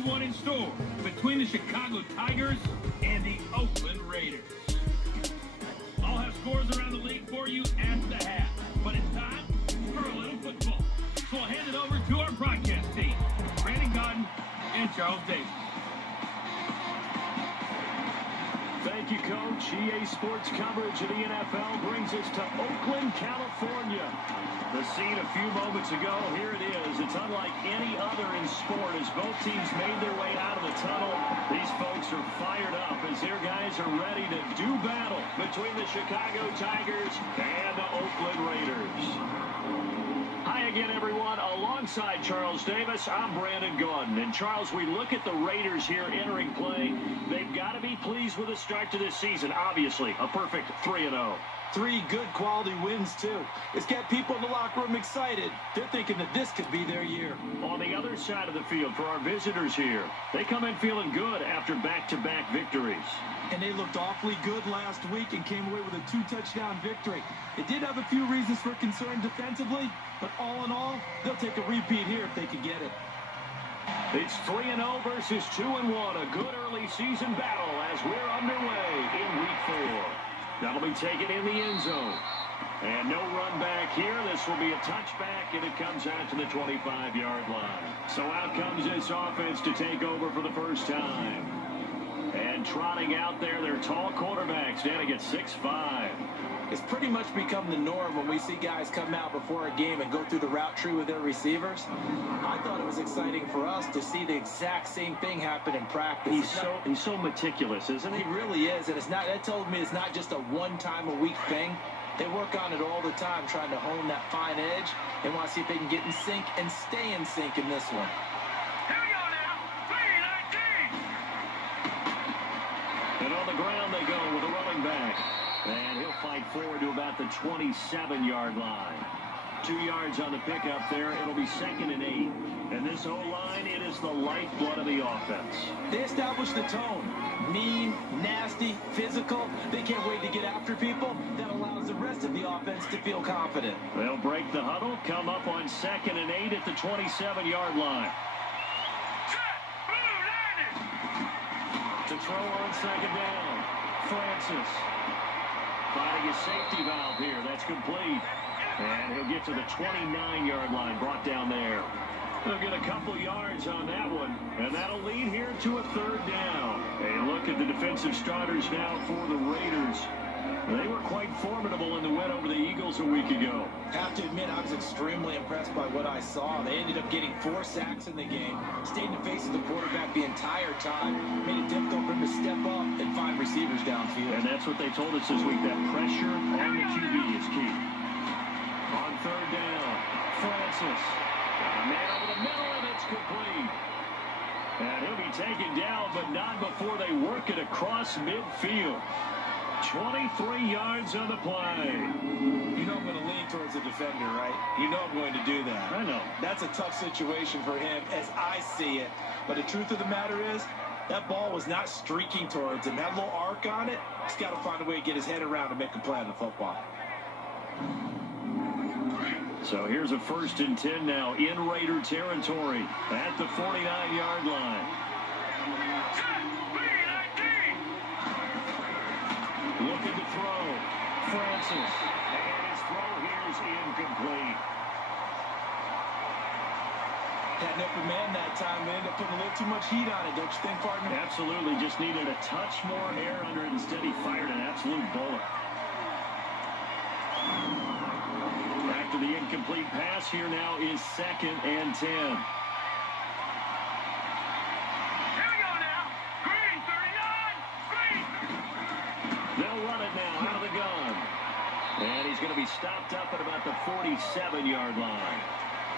good one in store between the Chicago Tigers and the Oakland Raiders. I'll have scores around the league for you at the half, but it's time for a little football. So I'll hand it over to our broadcast team, Brandon Godden and Charles Davis. Thank you, Coach. EA Sports coverage of the NFL brings us to Oakland, California. The scene a few moments ago, here it is. It's unlike any other in sport as both teams made their way out of the tunnel. These folks are fired up as their guys are ready to do battle between the Chicago Tigers and the Oakland Raiders. Hi again, everyone. Alongside Charles Davis, I'm Brandon Godden. And Charles, we look at the Raiders here entering play. They've got to be pleased with the start to this season. Obviously, a perfect 3-0. 3 good quality wins, too. It's got people in the locker room excited. They're thinking that this could be their year. On the other side of the field for our visitors here, they come in feeling good after back-to-back victories. And they looked awfully good last week and came away with a 2-touchdown victory. They did have a few reasons for concern defensively, but all in all, they'll take a repeat here if they can get it. It's 3-0 versus 2-1. A good early season battle as we're underway in Week 4. That'll be taken in the end zone. And no run back here. This will be a touchback, and it comes out to the 25-yard line. So out comes this offense to take over for the first time. And trotting out there, their tall quarterbacks standing at 6'5". It's pretty much become the norm when we see guys come out before a game and go through the route tree with their receivers. I thought it was exciting for us to see the exact same thing happen in practice. He's so meticulous, isn't he? He really is, and that told me it's not just a one-time-a-week thing. They work on it all the time, trying to hone that fine edge, and want to see if they can get in sync and stay in sync in this one. Here we go now. 3-19. And on the ground they go with a running back. And he'll fight forward to about the 27-yard line. 2 yards on the pickup there. It'll be 2nd and 8. And this O-line, it is the lifeblood of the offense. They established the tone. Mean, nasty, physical. They can't wait to get after people. That allows the rest of the offense to feel confident. They'll break the huddle, come up on 2nd and 8 at the 27-yard line. To throw on 2nd down. Francis. Finding a safety valve here. That's complete. And he'll get to the 29-yard line, brought down there. They'll get a couple yards on that one, and that'll lead here to a 3rd down. A look at the defensive starters now for the Raiders. They were quite formidable in the win over the Eagles a week ago. I have to admit, I was extremely impressed by what I saw. They ended up getting 4 sacks in the game, stayed in the face of the quarterback the entire time, made it difficult for him to step up and find receivers downfield. And that's what they told us this week, that pressure on the QB is key. On 3rd down, Francis. A man over the middle, and it's complete. And he'll be taken down, but not before they work it across midfield. 23 yards on the play. You know I'm going to lean towards the defender, right? You know I'm going to do that. I know. That's a tough situation for him as I see it. But the truth of the matter is, that ball was not streaking towards him. That little arc on it, he's got to find a way to get his head around and make a play on the football. So here's a 1st and 10 now in Raider territory at the 49-yard line. Looking to throw. Francis. And his throw here is incomplete. Had an open man that time. They ended up putting a little too much heat on it, don't you think, partner? Absolutely. Just needed a touch more air under it. Instead, he fired an absolute bullet. After the incomplete pass, here now is 2nd and 10. They'll run it now out of the gun. And he's going to be stopped up at about the 47-yard line.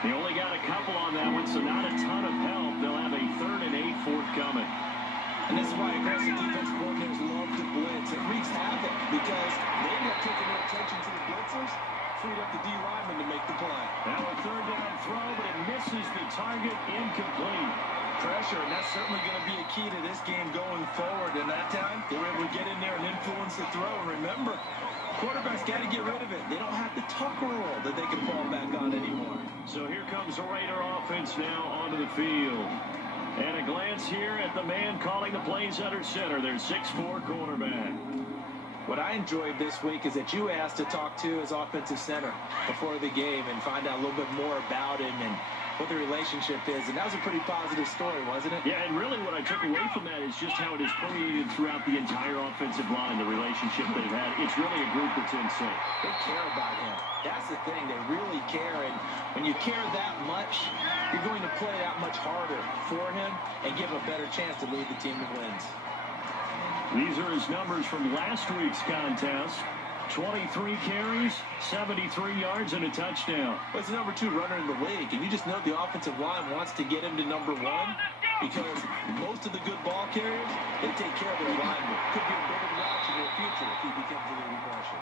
They only got a couple on that one, so not a ton of help. They'll have a 3rd and 8 forthcoming. And this is why aggressive defensive coordinators love to blitz. It wreaks havoc because they end up taking their attention to the blitzers, freed up the D lineman to make the play. Now a 3rd down throw, but it misses the target, incomplete. Pressure, and that's certainly going to be a key to this game going forward. And that time, they were able to get in there and influence the throw. And remember, quarterbacks got to get rid of it. They don't have the tuck rule that they can fall back on anymore. So here comes the Raider offense now onto the field. And a glance sits here at the man calling the plays under center, their 6'4" quarterback. What I enjoyed this week is that you asked to talk to his offensive center before the game and find out a little bit more about him and what the relationship is. And that was a pretty positive story, wasn't it? Yeah, and really what I took away from that is just how it has permeated throughout the entire offensive line, the relationship they've had. It's really a group that's in sync. They care about him. That's the thing. They really care. And when you care that much, you're going to play that much harder for him and give him a better chance to lead the team to wins. These are his numbers from last week's contest. 23 carries, 73 yards, and a touchdown. Well, he's the number 2 runner in the league, and you just know the offensive line wants to get him to number 1 because most of the good ball carriers, they take care of their linemen. Could be a bigger route in their future if he becomes a leading rusher.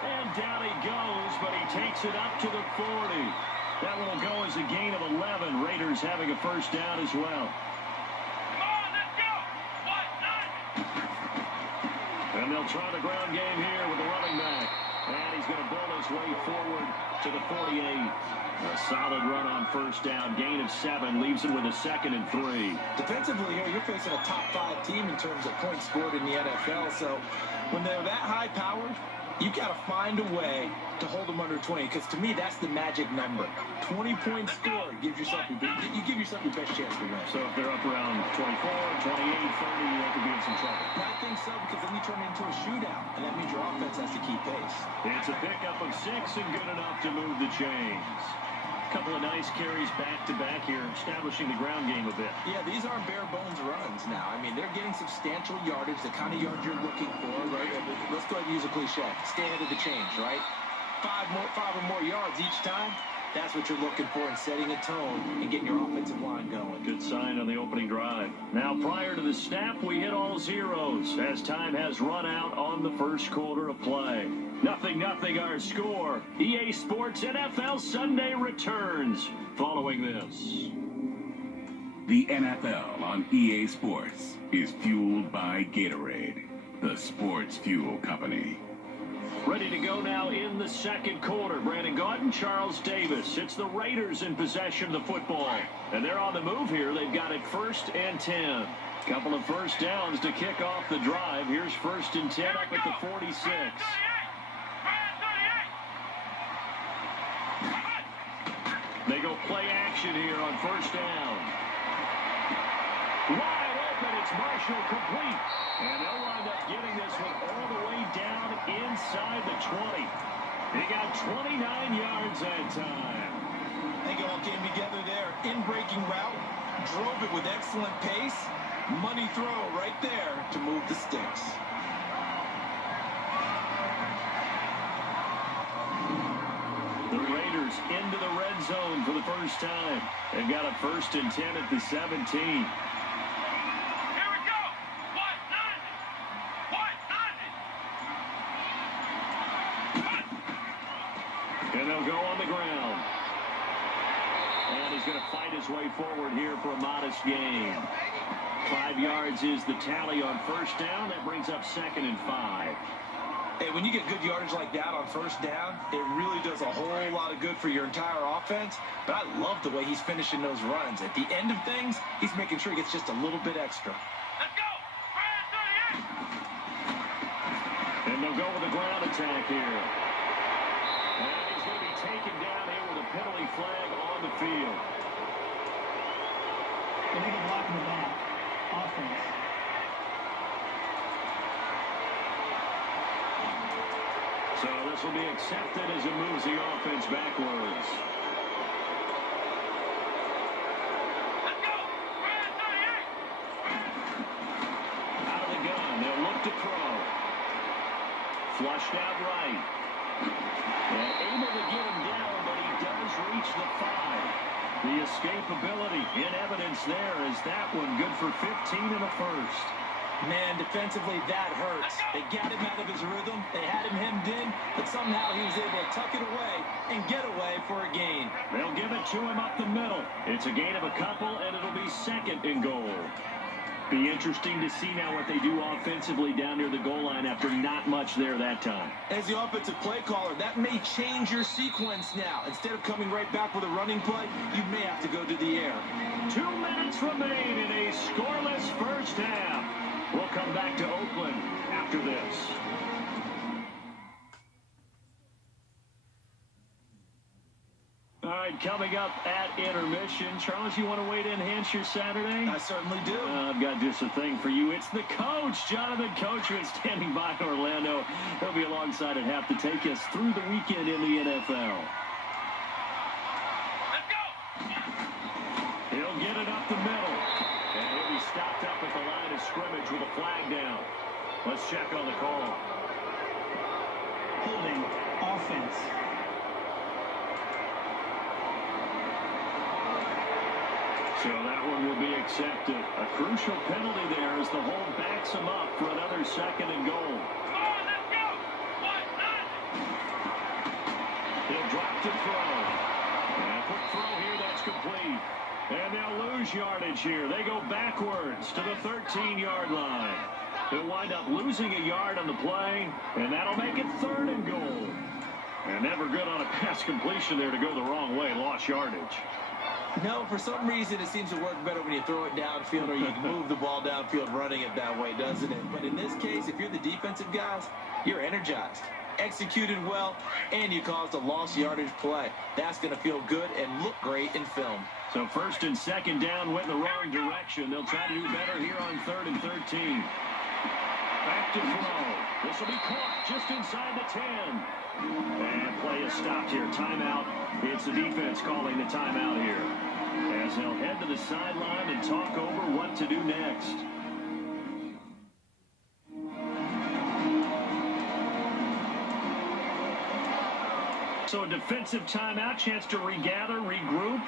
And down he goes, but he takes it up to the 40. That will go as a gain of 11. Raiders having a first down as well. And they'll try the ground game here with the running back. And he's going to build his way forward to the 48. A solid run on first down. Gain of 7. Leaves him with a 2nd and 3. Defensively here, you're facing a top 5 team in terms of points scored in the NFL. So when they're that high powered, you got to find a way to hold them under 20, because to me, that's the magic number. 20-point score gives yourself you give yourself your best chance to win. So if they're up around 24, 28, 30, they could be in some trouble. I think so, because then you turn it into a shootout, and that means your offense has to keep pace. It's a pickup of 6 and good enough to move the chains. A couple of nice carries back-to-back here, establishing the ground game a bit. Yeah, these aren't bare-bones runs now. I mean, they're getting substantial yardage, the kind of yards you're looking for, right? Let's go ahead and use a cliche. Stay ahead of the chains, right? 5 or more yards each time. That's what you're looking for in setting a tone and getting your offensive line going. Good sign on the opening drive. Now, prior to the snap, we hit all zeros as time has run out on the first quarter of play. 0-0 our score. EA Sports NFL Sunday returns following this. The NFL on EA Sports is fueled by Gatorade, the sports fuel company. Ready to go now in the second quarter. Brandon Gaudin, Charles Davis. It's the Raiders in possession of the football. And they're on the move here. They've got it 1st and 10. Couple of first downs to kick off the drive. Here's 1st and 10 up at the 46. They go play action here on 1st down. Wide open, it's Marshall complete. And they'll wind up getting this one all the way down inside the 20. He got 29 yards that time. I think it all came together there. In-breaking route, drove it with excellent pace. Money throw right there to move the sticks. The Raiders into the red zone for the first time. They've got a 1st and 10 at the 17. And they'll go on the ground. And he's going to fight his way forward here for a modest gain. 5 yards is the tally on 1st down. That brings up 2nd and 5. Hey, when you get good yardage like that on 1st down, it really does a whole lot of good for your entire offense. But I love the way he's finishing those runs. At the end of things, he's making sure he gets just a little bit extra. Let's go! And they'll go with a ground attack here. And he's going to be taken down here with a penalty flag on the field. Illegal block in the back. Offense. So this will be accepted as it moves the offense backwards. Let's go! Out of the gun, they'll look to throw. Flushed out right. And able to get him down, but he does reach the 5. The escapability in evidence there is that one good for 15 in the first. Man, defensively, that hurts. They got him out of his rhythm. They had him hemmed in, but somehow he was able to tuck it away and get away for a gain. They'll give it to him up the middle. It's a gain of a couple, and it'll be 2nd and goal. Be interesting to see now what they do offensively down near the goal line after not much there that time. As the offensive play caller, that may change your sequence now. Instead of coming right back with a running play, you may have to go to the air. 2 minutes remain in a first half. We'll come back to Oakland after this. All right, coming up at intermission. Charles, you want to wait to enhance your Saturday? I certainly do. I've got just a thing for you. It's the coach, Jonathan Coachman, standing by in Orlando. He'll be alongside at half to take us through the weekend in the NFL. Let's go! He'll get it up the middle. And he'll be stopped up at the line of scrimmage with a flag down. Let's check on the call. Holding offense. So that one will be accepted. A crucial penalty there as the hold backs him up for another second and goal. Come on, let's go! One, none! He'll drop to throw. And a quick throw here, that's complete. And they'll lose yardage here. They go backwards to the 13-yard line. He'll wind up losing a yard on the play, and that'll make it 3rd and goal. And never good on a pass completion there to go the wrong way. Lost yardage. No, for some reason it seems to work better when you throw it downfield or you can move the ball downfield running it that way, doesn't it? But in this case, if you're the defensive guys, you're energized, executed well, and you caused a lost yardage play. That's going to feel good and look great in film. So 1st and 2nd down went in the wrong direction. They'll try to do better here on 3rd and 13. Back to throw. This will be caught just inside the 10. And play is stopped here. Timeout. It's the defense calling the timeout here, as they'll head to the sideline and talk over what to do next. So a defensive timeout, chance to regather, regroup,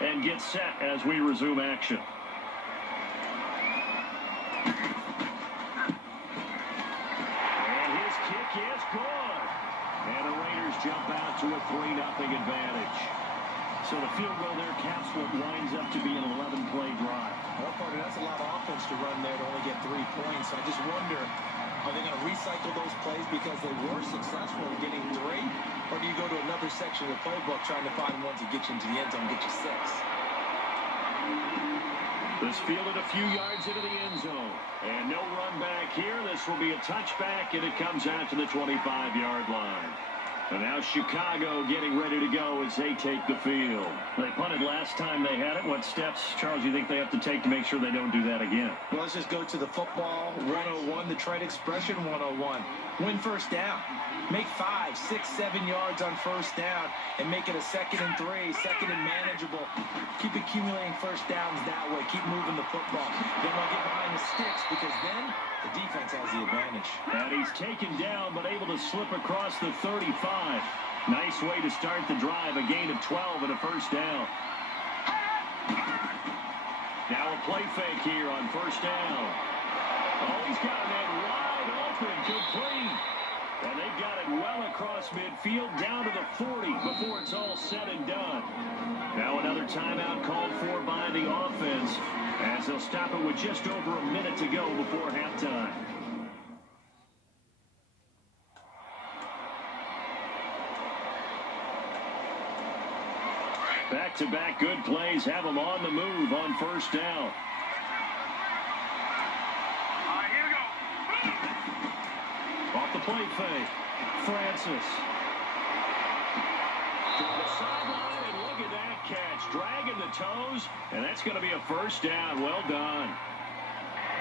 and get set as we resume action. And his kick is good. And the Raiders jump out to a 3-0 advantage. So the field goal there caps what winds up to be an 11-play drive. Well, Carter, that's a lot of offense to run there to only get 3 points. I just wonder, are they going to recycle those plays because they were successful in getting 3? Or do you go to another section of the playbook trying to find ones that get you into the end zone and get you 6? This fielded a few yards into the end zone. And no run back here. This will be a touchback, and it comes out to the 25-yard line. And now Chicago getting ready to go as they take the field. They punted last time they had it. What steps, Charles, do you think they have to take to make sure they don't do that again? Well, let's just go to the football 101, the trade expression 101. Win first down. Make 5, 6, 7 yards on first down and make it a 2nd and 3, 2nd and manageable. Keep accumulating first downs that way. Keep moving the football. Then we'll get behind the sticks because then the defense has the advantage. And he's taken down but able to slip across the 35. Nice way to start the drive. A gain of 12 and a first down. Now a play fake here on first down. Oh, he's got a man wide open, complete. And they've got it well across midfield, down to the 40 before it's all said and done. Now another timeout called for by the offense, as they'll stop it with just over a minute to go before halftime. Back-to-back good plays have them on the move on first down. Off the play fake, Francis. To the sideline, and look at that catch. Dragging the toes, and that's going to be a first down. Well done.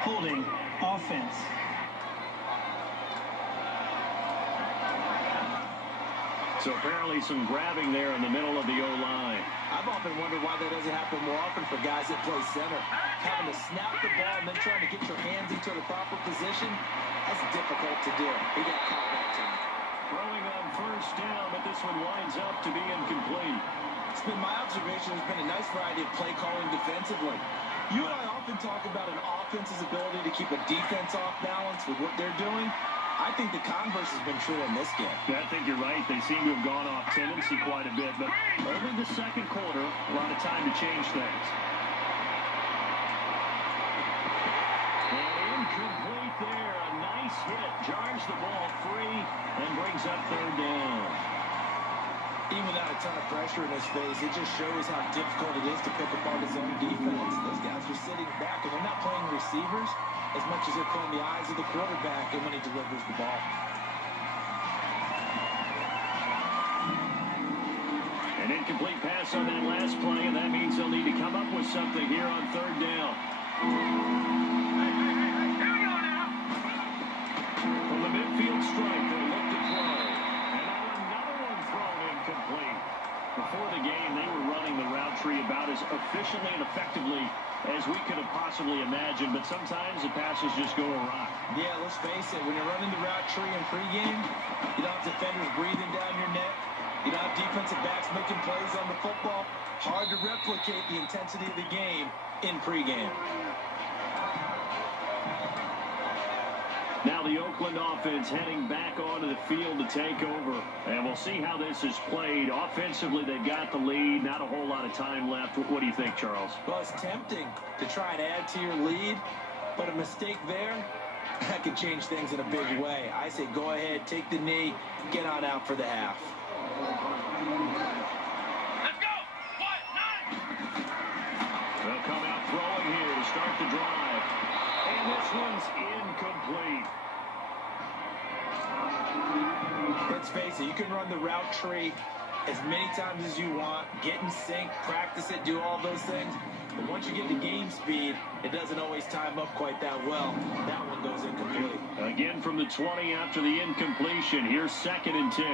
Holding offense. So apparently some grabbing there in the middle of the O-line. I've often wondered why that doesn't happen more often for guys that play center. Having to snap the ball and then trying to get your hands into the proper position, that's difficult to do. He got caught that time. Throwing on first down, but this one winds up to be incomplete. It's been my observation there's been a nice variety of play calling defensively. You and I often talk about an offense's ability to keep a defense off balance with what they're doing. I think the converse has been true in this game. Yeah, I think you're right. They seem to have gone off tendency quite a bit, but early in the second quarter, a lot of time to change things. And incomplete there. A nice hit. Jars the ball free and brings up third down. Even without a ton of pressure in his face, it just shows how difficult it is to pick apart his own defense. Those guys are sitting back, and they're not playing receivers as much as they're pulling the eyes of the quarterback and when he delivers the ball. An incomplete pass on that last play, and that means they'll need to come up with something here on third down. From the midfield strike, they look to throw. And now another one thrown incomplete. Before the game, they were running the route tree about as efficiently and effectively as we could have possibly imagined, but sometimes the passes just go awry. Yeah, let's face it, when you're running the route tree in pregame, you don't have defenders breathing down your neck. You don't have defensive backs making plays on the football. Hard to replicate the intensity of the game in pregame. Now the Oakland offense heading back onto the field to take over. And we'll see how this is played. Offensively, they've got the lead. Not a whole lot of time left. What do you think, Charles? Well, it's tempting to try and add to your lead, but a mistake there, that could change things in a big way. I say go ahead, take the knee, get on out for the half. Let's go! What? Nine! They'll come out throwing here to start the drive. And this one's incomplete. Let's face it, you can run the route tree as many times as you want, get in sync, practice it, do all those things. But once you get to game speed, it doesn't always time up quite that well. That one goes incomplete. Again from the 20 after the incompletion. Here's 2nd and 10.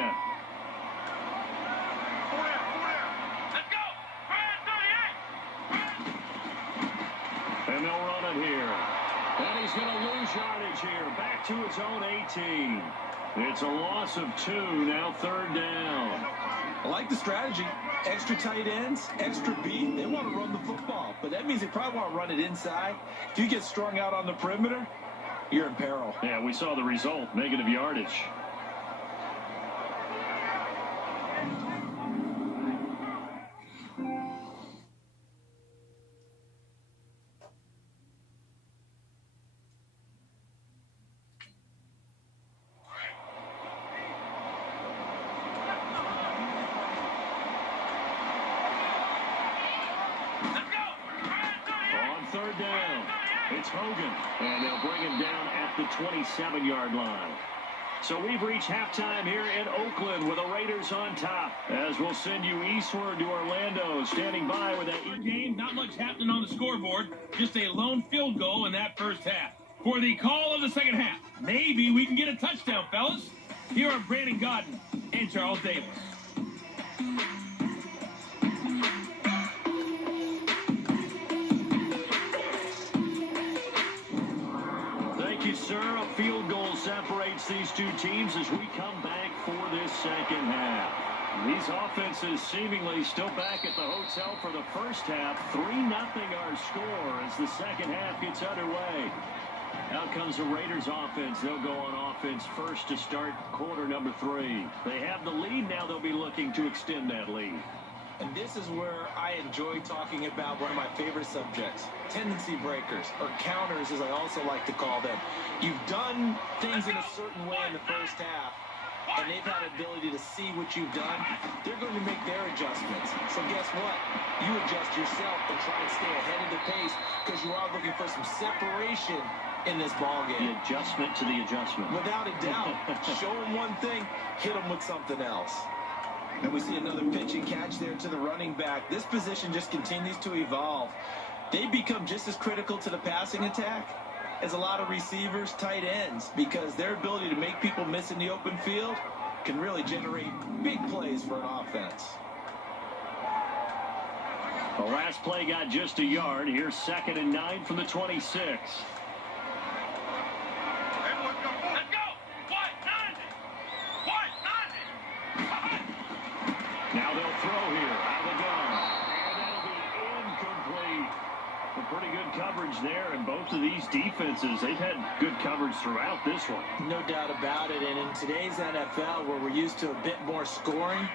Let's go! 38! And they'll run it here. And he's going to lose yardage here. Back to his own 18. It's a loss of 2. Now 3rd down. I like the strategy. Extra tight ends, extra beat. They want to run the football, but that means they probably want to run it inside. If you get strung out on the perimeter, you're in peril. Yeah, we saw the result. Negative yardage. Hogan, and they'll bring him down at the 27-yard line. So we've reached halftime here in Oakland with the Raiders on top, as we'll send you eastward to Orlando, standing by with that game. Not much happening on the scoreboard, just a lone field goal in that first half. For the call of the second half, maybe we can get a touchdown, fellas. Here are Brandon Godden and Charles Davis. Sir, a field goal separates these two teams as we come back for this second half. These offenses seemingly still back at the hotel for the first half. 3-0 our score as the second half gets underway. Out comes the Raiders offense. They'll go on offense first to start quarter number 3. They have the lead now. They'll be looking to extend that lead. And this is where I enjoy talking about one of my favorite subjects, tendency breakers, or counters as I also like to call them. You've done things in a certain way in the first half, and they've had the ability to see what you've done. They're going to make their adjustments. So guess what? You adjust yourself and try and stay ahead of the pace because you are looking for some separation in this ball game. The adjustment to the adjustment. Without a doubt. Show them one thing, hit them with something else. And we see another pitch and catch there to the running back. This position just continues to evolve. They become just as critical to the passing attack as a lot of receivers, tight ends, because their ability to make people miss in the open field can really generate big plays for an offense. The last play got just a yard. Here's 2nd and 9 from the 26. Now they'll throw here out of the gun. And that'll be incomplete. A pretty good coverage there, and both of these defenses, they've had good coverage throughout this one. No doubt about it. And in today's NFL, where we're used to a bit more scoring,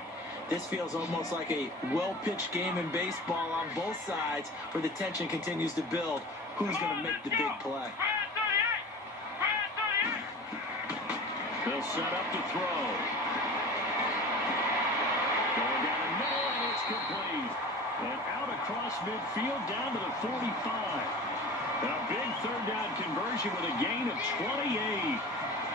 this feels almost like a well-pitched game in baseball on both sides where the tension continues to build. Who's going to make the big play? They'll set up to throw. Going down the middle, and it's complete. And out across midfield, down to the 45. A big 3rd down relocation with a gain of 28.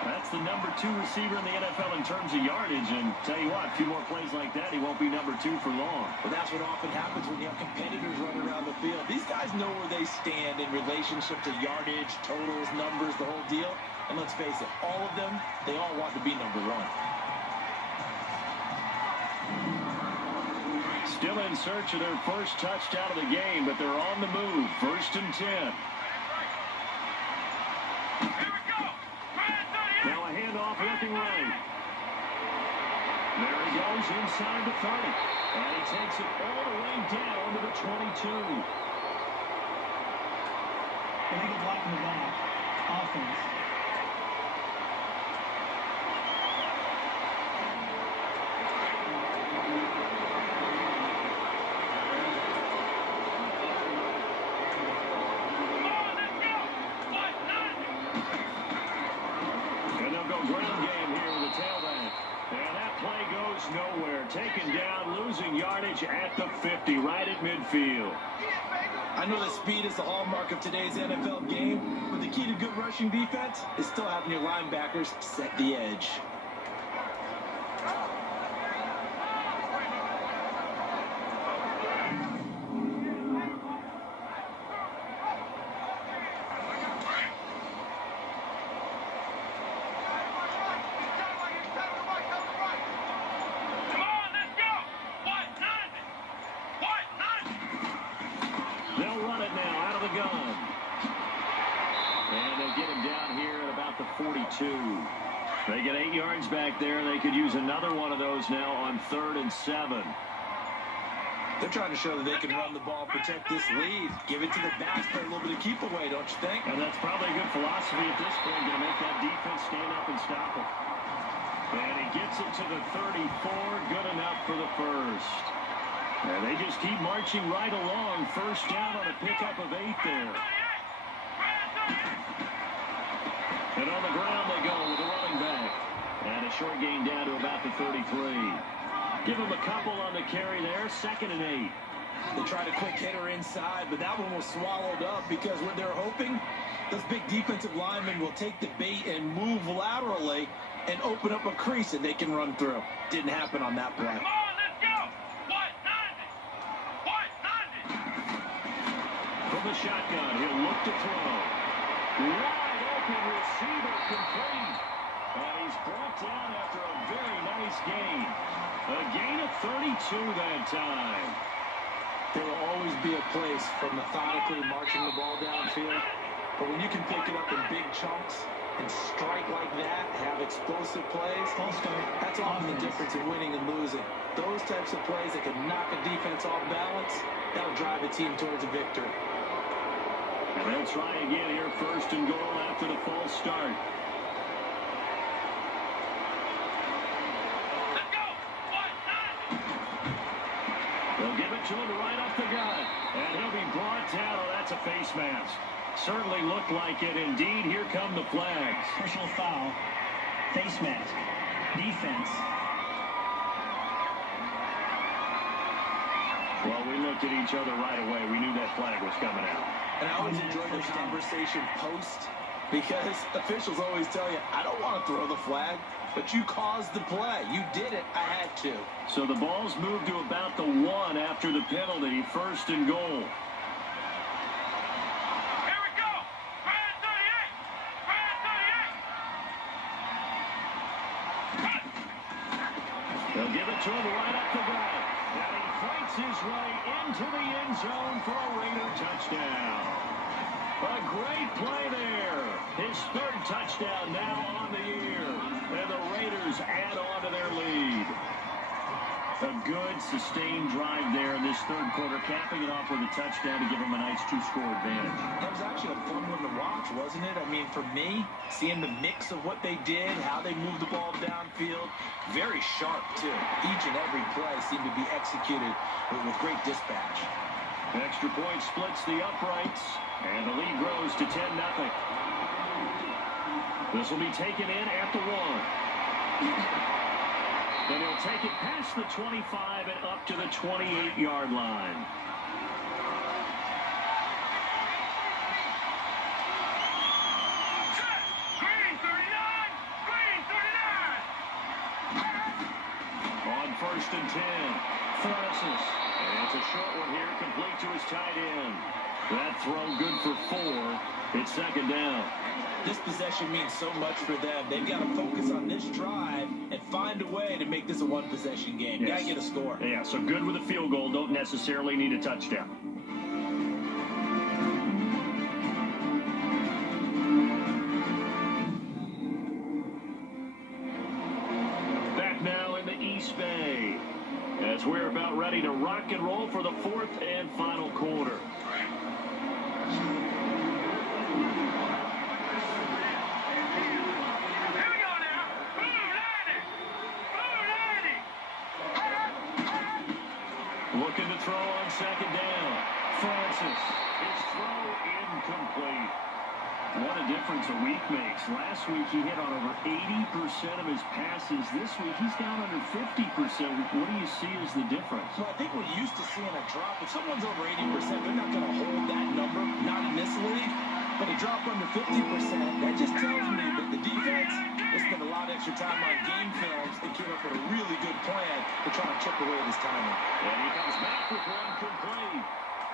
That's the number 2 receiver in the NFL in terms of yardage. And tell you what, a few more plays like that, he won't be number 2 for long. But that's what often happens when you have competitors running around the field. These guys know where they stand in relationship to yardage, totals, numbers, the whole deal. And let's face it, all of them, they all want to be number 1. Still in search of their first touchdown of the game, but they're on the move. 1st and 10. Now a handoff looking right. There he goes inside the 30. And he takes it all the way down to the 22. I think it's blocking the back. Offense. Ground game here with the tailback. And that play goes nowhere. Taken down, losing yardage at the 50, right at midfield. I know that speed is the hallmark of today's NFL game, but the key to good rushing defense is still having your linebackers set the edge. They'll run it now out of the gun. And they get him down here at about the 42. They get 8 yards back there. They could use another one of those now on 3rd and 7. They're trying to show that they can run the ball, protect this lead. Give it to the backs, play a little bit of keep away, don't you think? And that's probably a good philosophy at this point, going to make that defense stand up and stop it. And he gets it to the 34, good enough for the first. And they just keep marching right along. First down on a pickup of 8 there. And on the ground they go with a running back. And a short gain down to about the 33. Give him a couple on the carry there. 2nd and 8. They tried a quick hitter inside, but that one was swallowed up because what they're hoping, those big defensive linemen will take the bait and move laterally and open up a crease that they can run through. Didn't happen on that play. From the shotgun, he'll look to throw. Wide open receiver complete. And he's brought down after a very nice gain. A gain of 32 that time. There will always be a place for methodically marching the ball downfield. But when you can pick it up in big chunks and strike like that, have explosive plays, that's often the difference in winning and losing. Those types of plays that can knock a defense off balance, that'll drive a team towards a victory. And they'll try again here, 1st and goal after the false start. They'll give it to him right off the gut. And he'll be brought down. Oh, that's a face mask. Certainly looked like it. Indeed, here come the flags. Personal foul. Face mask. Defense. Well, we looked at each other right away. We knew that flag was coming out. And I always enjoy the conversation post because officials always tell you, I don't want to throw the flag, but you caused the play. You did it. I had to. So the ball's moved to about the 1 after the penalty. 1st and goal. Here we go. Brad 38. They'll give it to him right up the gut. And he fights his way into the end zone for a Raider touchdown. A great play there. His 3rd touchdown now on the year. And the Raiders add on to their lead. A good, sustained drive there in this 3rd quarter, capping it off with a touchdown to give them a nice 2-score advantage. That was actually a fun one to watch, wasn't it? I mean, for me, seeing the mix of what they did, how they moved the ball downfield, very sharp, too. Each and every play seemed to be executed with great dispatch. Extra point splits the uprights, and the lead grows to 10-0. This will be taken in at the 1. And he'll take it past the 25 and up to the 28-yard line. First and 10. Francis. And it's a short one here, complete to his tight end. That throw good for 4. It's second down. This possession means so much for them. They've got to focus on this drive and find a way to make this a one-possession game. Yes. Got to get a score. Yeah, so good with a field goal. Don't necessarily need a touchdown. Back now in the East Bay, as we're about ready to rock and roll for the fourth and final quarter. Looking to throw on second down. Francis. His throw incomplete. What a difference a week makes. Last week he hit on over 80% of his passes. This week he's down under 50%. What do you see as the difference? Well, I think we're used to seeing a drop. If someone's over 80%, they're not going to hold that number, not in this league. But a drop under 50%, that just tells me that the defense has spent a lot of extra time on game films and came up with a really good plan to try and chip away at his timing. And he comes back with one complete.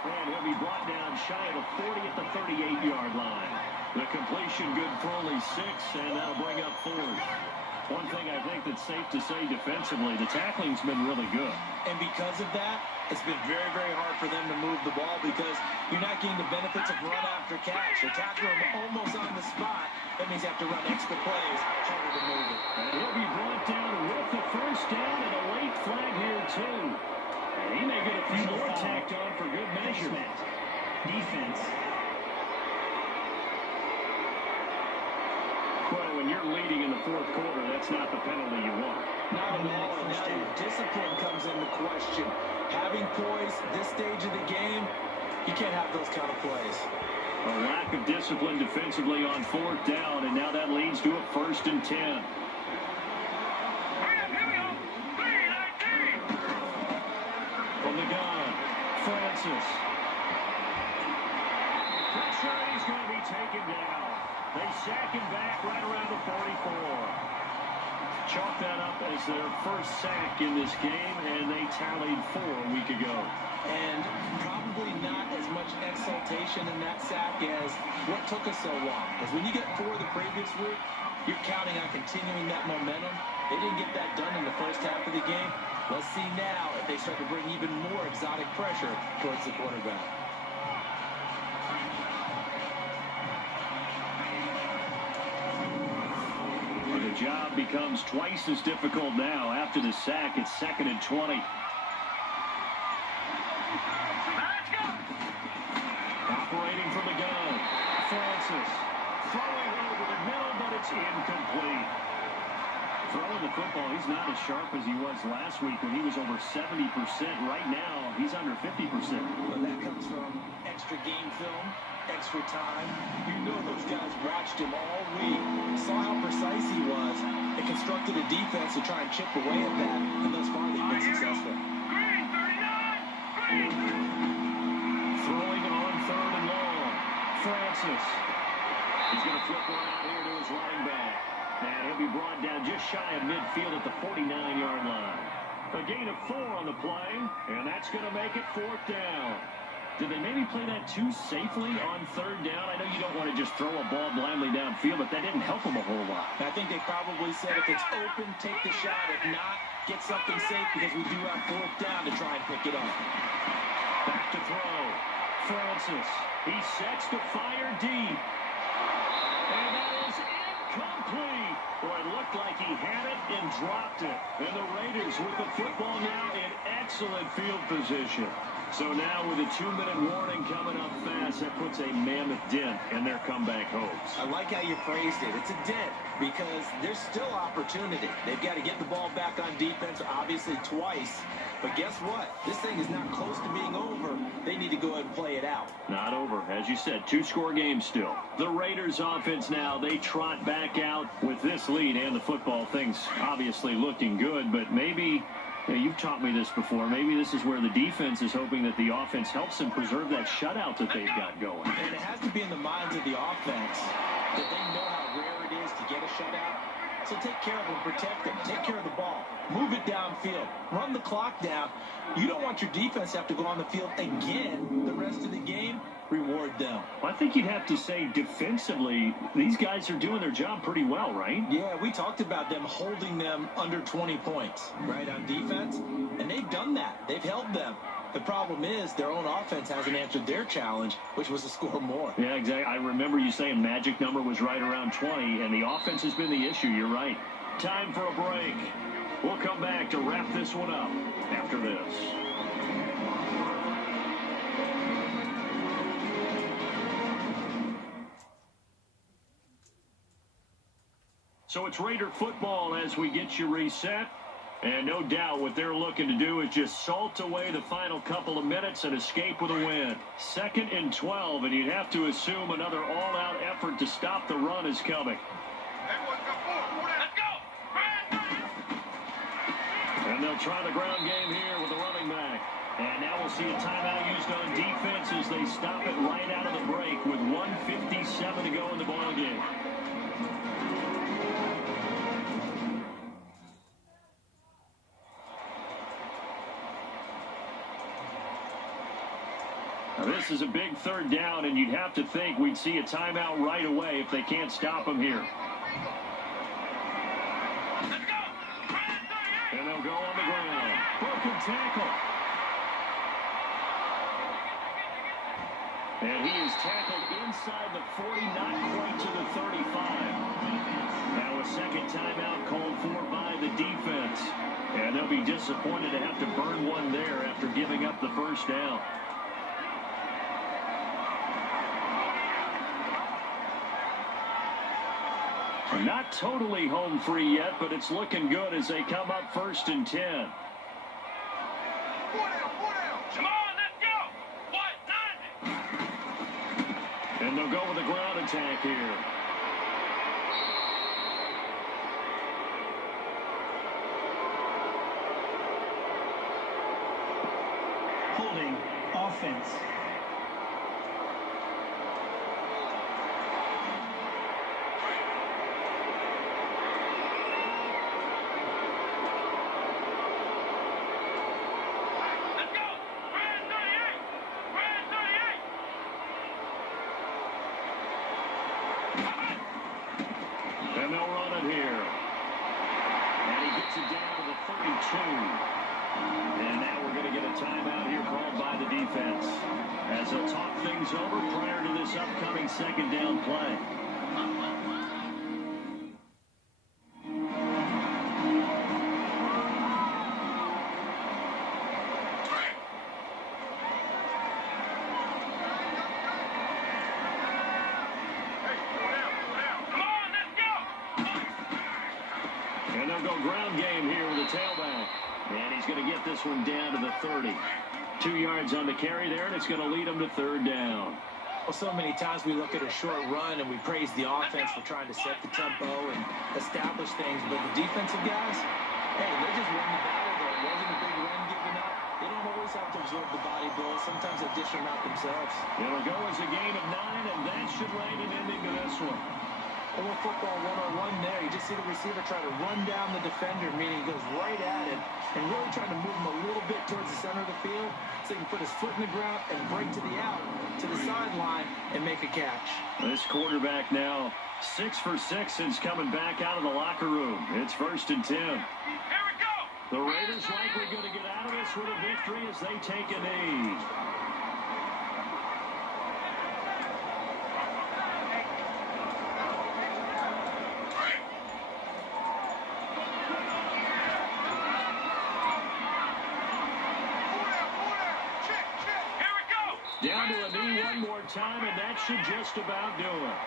And he'll be brought down shy of the 40 at the 38-yard line. The completion good for only 6, and that'll bring up 4. One thing I think that's safe to say defensively, the tackling's been really good. And because of that, it's been very, very hard for them to move the ball because you're not getting the benefits of run after catch. They tackle him almost on the spot. That means you have to run extra plays, harder to move it. And he'll be brought down with the first down and a late flag here, too. And he may get a few more tacked on for good measure. Defense. Well, when you're leading in the fourth quarter, that's not the penalty you want. Not at all. And now your discipline comes into question. Having poise this stage of the game, you can't have those kind of plays. A lack of discipline defensively on fourth down, and now that leads to a first and 10. From the gun, Francis. Pressure, and he's going to be taken down. They sack him back right around the 44. Chalk that up as their first sack in this game, and they tallied 4 a week ago. And probably not as much exultation in that sack as what took us so long. Because when you get 4 the previous week, you're counting on continuing that momentum. They didn't get that done in the first half of the game. Let's see now if they start to bring even more exotic pressure towards the quarterback. The job becomes twice as difficult now. After the sack, it's second and 20. Operating from the gun, Francis. Throwing over the middle, but it's incomplete. Throwing the football, he's not as sharp as he was last week when he was over 70%. Right now, he's under 50%. Well, that comes from extra game film, extra time. You know those guys watched him all week, saw how precise he was, and constructed a defense to try and chip away at that, and thus far they've been successful. Throwing on third and long. Francis. He's going to flip one out here to his running back. And he'll be brought down just shy of midfield at the 49-yard line. A gain of 4 on the play, and that's going to make it fourth down. Did they maybe play that too safely on third down? I know you don't want to just throw a ball blindly downfield, but that didn't help them a whole lot. I think they probably said if it's open, take the shot. If not, get something safe because we do have fourth down to try and pick it up. Back to throw. Francis. He sets to fire deep. And that is incomplete. Boy, it looked like he had it and dropped it. And the Raiders with the football now in excellent field position. So now with a 2-minute warning coming up fast, that puts a mammoth dent in their comeback hopes. I like how you phrased it. It's a dent because there's still opportunity. They've got to get the ball back on defense, obviously twice. But guess what? This thing is not close to being over. They need to go ahead and play it out. Not over. As you said, 2-score game still. The Raiders offense now, they trot back out with this lead and the football. Things obviously looking good, but maybe... you've taught me this before. Maybe this is where the defense is hoping that the offense helps them preserve that shutout that they've got going. And it has to be in the minds of the offense that they know how rare it is to get a shutout. So take care of them, protect them, take care of the ball, move it downfield, run the clock down. You don't want your defense to have to go on the field again the rest of the game. Reward them. I think you'd have to say defensively, these guys are doing their job pretty well, right? Yeah, we talked about them holding them under 20 points, right, on defense, and they've done that. They've held them. The problem is their own offense hasn't answered their challenge, which was to score more. Yeah, exactly. I remember you saying magic number was right around 20, and the offense has been the issue. You're right. Time for a break. We'll come back to wrap this one up after this. So it's Raider football as we get you reset. And no doubt what they're looking to do is just salt away the final couple of minutes and escape with a win. 2nd and 12, and you'd have to assume another all-out effort to stop the run is coming. And they'll try the ground game here with the running back. And now we'll see a timeout used on defense as they stop it right out of the break with 1:57 to go in the ballgame. Now this is a big 3rd down, and you'd have to think we'd see a timeout right away if they can't stop him here. And they'll go on the ground. Broken tackle. And he is tackled inside the 40, not quite to the 35. Now a 2nd timeout called for by the defense. And they'll be disappointed to have to burn one there after giving up the 1st down. Not totally home free yet, but it's looking good as they come up 1st and 10. Come on, let's go. And they'll go with a ground attack here. Holding offense. And they'll run it here. And he gets it down to the 32. And now we're going to get a timeout here called by the defense as they'll talk things over prior to this upcoming 2nd down play. And they'll go ground game here with a tailback. And he's going to get this one down to the 30. 2 yards on the carry there, and it's going to lead him to 3rd down. Well, so many times we look at a short run and we praise the offense for trying to set the tempo and establish things, but the defensive guys, hey, they just won the battle there. It wasn't a big run given up. They don't always have to absorb the body blows. Sometimes they dish them out themselves. It'll go as a gain of 9, and that should write an ending to this one. A little football one-on-one there. You just see the receiver try to run down the defender, meaning he goes right at it, and really trying to move him a little bit towards the center of the field so he can put his foot in the ground and break to the out, to the sideline, and make a catch. This quarterback now 6 for 6 since coming back out of the locker room. It's 1st and 10. Here we go. The Raiders likely going to get out of this with a victory as they take a knee. Down to a knee one more time, and that should just about do it.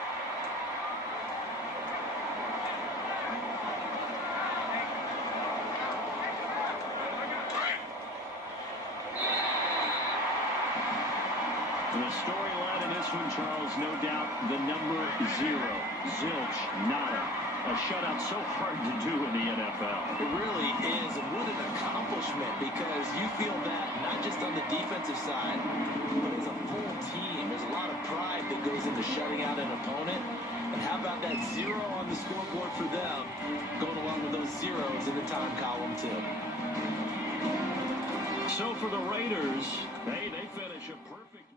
The storyline in this one, Charles, no doubt the number 0, zilch, nada. A shutout so hard to do in the NFL. It really is, and what an accomplishment, because you feel that not just on the defensive side, but as a full team. There's a lot of pride that goes into shutting out an opponent. And how about that 0 on the scoreboard for them, going along with those zeros in the time column, too. So for the Raiders, they finish a perfect